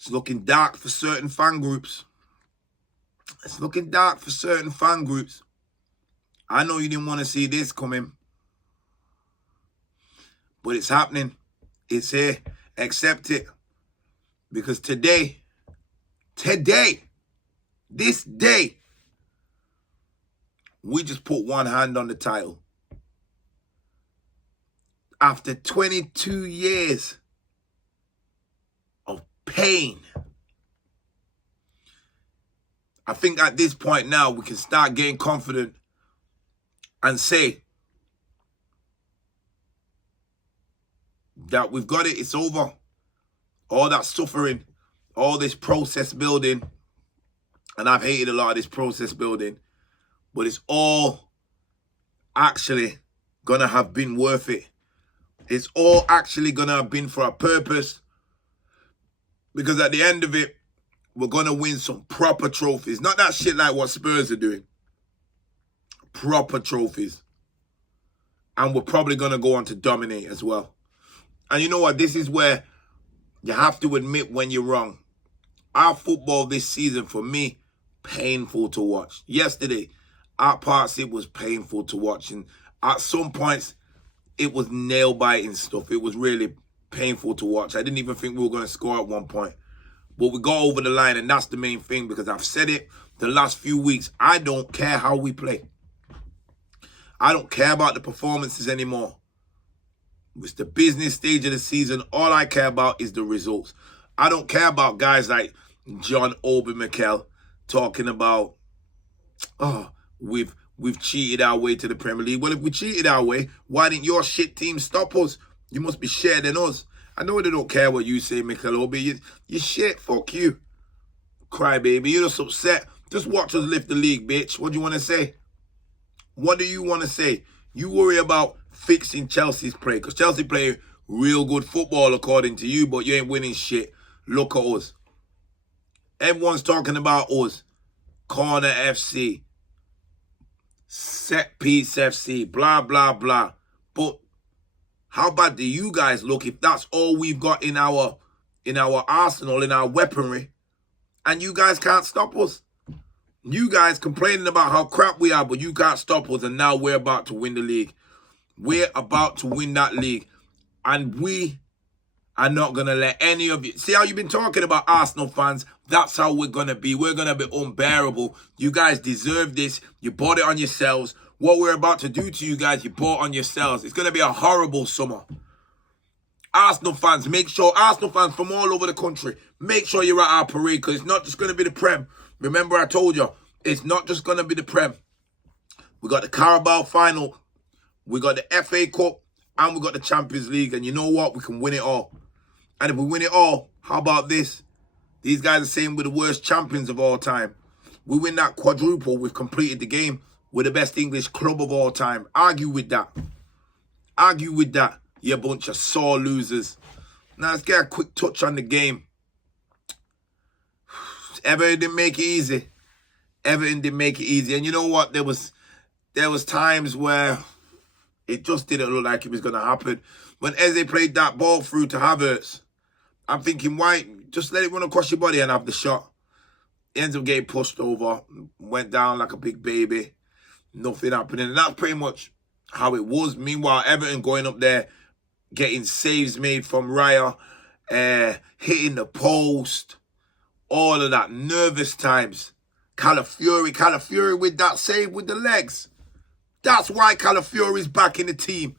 It's looking dark for certain fan groups. It's looking dark for certain fan groups. I know you didn't want to see this coming, but it's happening. It's here. Accept it. Because today, this day, we just put one hand on the title. After 22 years of pain, I think at this point now we can start getting confident and say that we've got it, it's over. All that suffering, all this process building, and I've hated a lot of this process building, but it's all actually gonna have been worth it. It's all actually gonna have been for a purpose, because at the end of it, we're gonna win some proper trophies. Not that shit like what Spurs are doing. Proper trophies. And we're probably gonna go on to dominate as well. And you know what? This is where you have to admit when you're wrong. Our football this season, for me, painful to watch. Yesterday, at parts, it was painful to watch. And at some points, it was nail-biting stuff. It was really painful to watch. I didn't even think we were going to score at one point. But we got over the line, and that's the main thing, because I've said it the last few weeks. I don't care how we play. I don't care about the performances anymore. It's the business stage of the season. All I care about is the results. I don't care about guys like John Obi Mikel talking about, oh, we've cheated our way to the Premier League. Well, if we cheated our way, why didn't your shit team stop us? You must be shared than us. I know they don't care what you say, Mikel Obi. You shit, fuck you. Crybaby, you're just upset. Just watch us lift the league, bitch. What do you want to say? What do you want to say? You worry about fixing Chelsea's play, because Chelsea play real good football according to you, but you ain't winning shit. Look at us. Everyone's talking about us. Corner FC. Set piece FC. Blah, blah, blah. But how bad do you guys look if that's all we've got in our arsenal, in our weaponry, and you guys can't stop us? You guys complaining about how crap we are, but you can't stop us, and now we're about to win the league. We're about to win that league, and we are not going to let any of you... See how you've been talking about Arsenal fans? That's how we're going to be. We're going to be unbearable. You guys deserve this. You bought it on yourselves. What we're about to do to you guys, you bought on yourselves. It's going to be a horrible summer. Arsenal fans, make sure... Arsenal fans from all over the country, make sure you're at our parade, because it's not just going to be the Prem. Remember I told you, it's not just going to be the Prem. We got the Carabao final, we got the FA Cup, and we got the Champions League. And you know what? We can win it all. And if we win it all, how about this? These guys are saying we're the worst champions of all time. We win that quadruple, we've completed the game. We're the best English club of all time. Argue with that. Argue with that, you bunch of sore losers. Now let's get a quick touch on the game. Everton didn't make it easy. Everton didn't make it easy. And you know what? There was times where it just didn't look like it was going to happen. When Eze played that ball through to Havertz, I'm thinking, why? Just let it run across your body and have the shot. He ends up getting pushed over, went down like a big baby. Nothing happening. And that's pretty much how it was. Meanwhile, Everton going up there, getting saves made from Raya, hitting the post. All of that, nervous times. Calafiori with that save with the legs. That's why Calafiori's back in the team.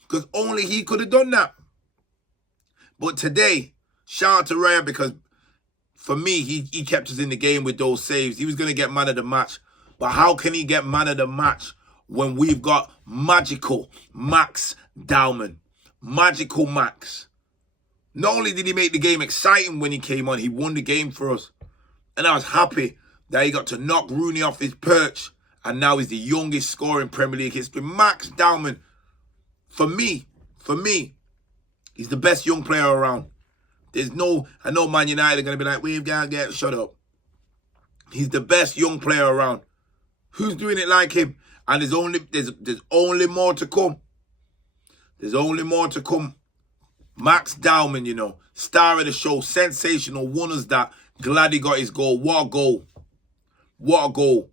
Because only he could have done that. But today, shout out to Raya, because for me, he kept us in the game with those saves. He was going to get man of the match. But how can he get man of the match when we've got magical Max Dowman? Magical Max. Not only did he make the game exciting when he came on, he won the game for us. And I was happy that he got to knock Rooney off his perch. And now he's the youngest scorer in Premier League history. Max Dowman, for me, he's the best young player around. I know Man United are going to be like, we've got to get shut up. He's the best young player around. Who's doing it like him? And there's only more to come. There's only more to come Max Dowman, you know, star of the show, sensational, won us that. Glad he got his goal. What a goal. What a goal.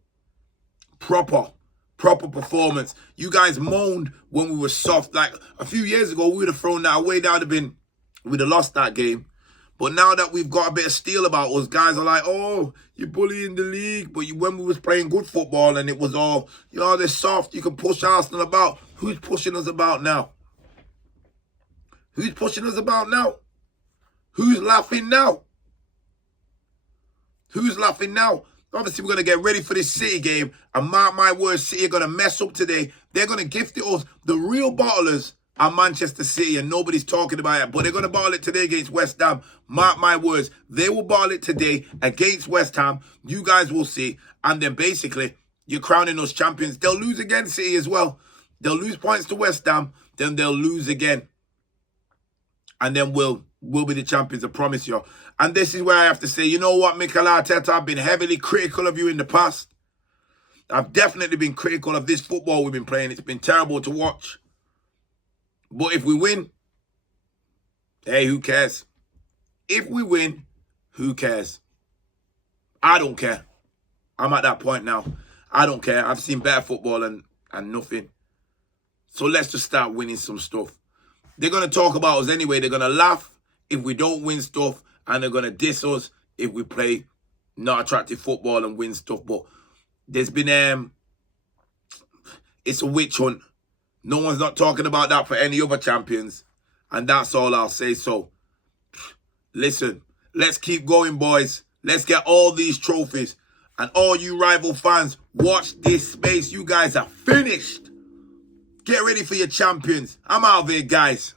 Proper performance. You guys moaned when we were soft. Like a few years ago, we would have thrown that away. We'd have lost that game. But now that we've got a bit of steel about us, guys are like, oh, you're bullying the league. But when we was playing good football and it was all, you know, they're soft, you can push Arsenal about. Who's pushing us about now? Who's pushing us about now? Who's laughing now? Who's laughing now? Obviously, we're going to get ready for this City game. And mark my words, City are going to mess up today. They're going to gift it us. The real bottlers are Manchester City, and nobody's talking about it. But they're going to bottle it today against West Ham. Mark my words. They will bottle it today against West Ham. You guys will see. And then basically, you're crowning us champions. They'll lose against City as well. They'll lose points to West Ham. Then they'll lose again. And then we'll be the champions, I promise you. And this is where I have to say, you know what, Mikel Arteta, I've been heavily critical of you in the past. I've definitely been critical of this football we've been playing. It's been terrible to watch. But if we win, hey, who cares? If we win, who cares? I don't care. I'm at that point now. I don't care. I've seen better football and nothing. So let's just start winning some stuff. They're going to talk about us anyway. They're going to laugh if we don't win stuff. And they're going to diss us if we play not attractive football and win stuff. But there's been, it's a witch hunt. No one's not talking about that for any other champions. And that's all I'll say. So, listen, let's keep going, boys. Let's get all these trophies. And all you rival fans, watch this space. You guys are finished. Get ready for your champions. I'm out of here, guys.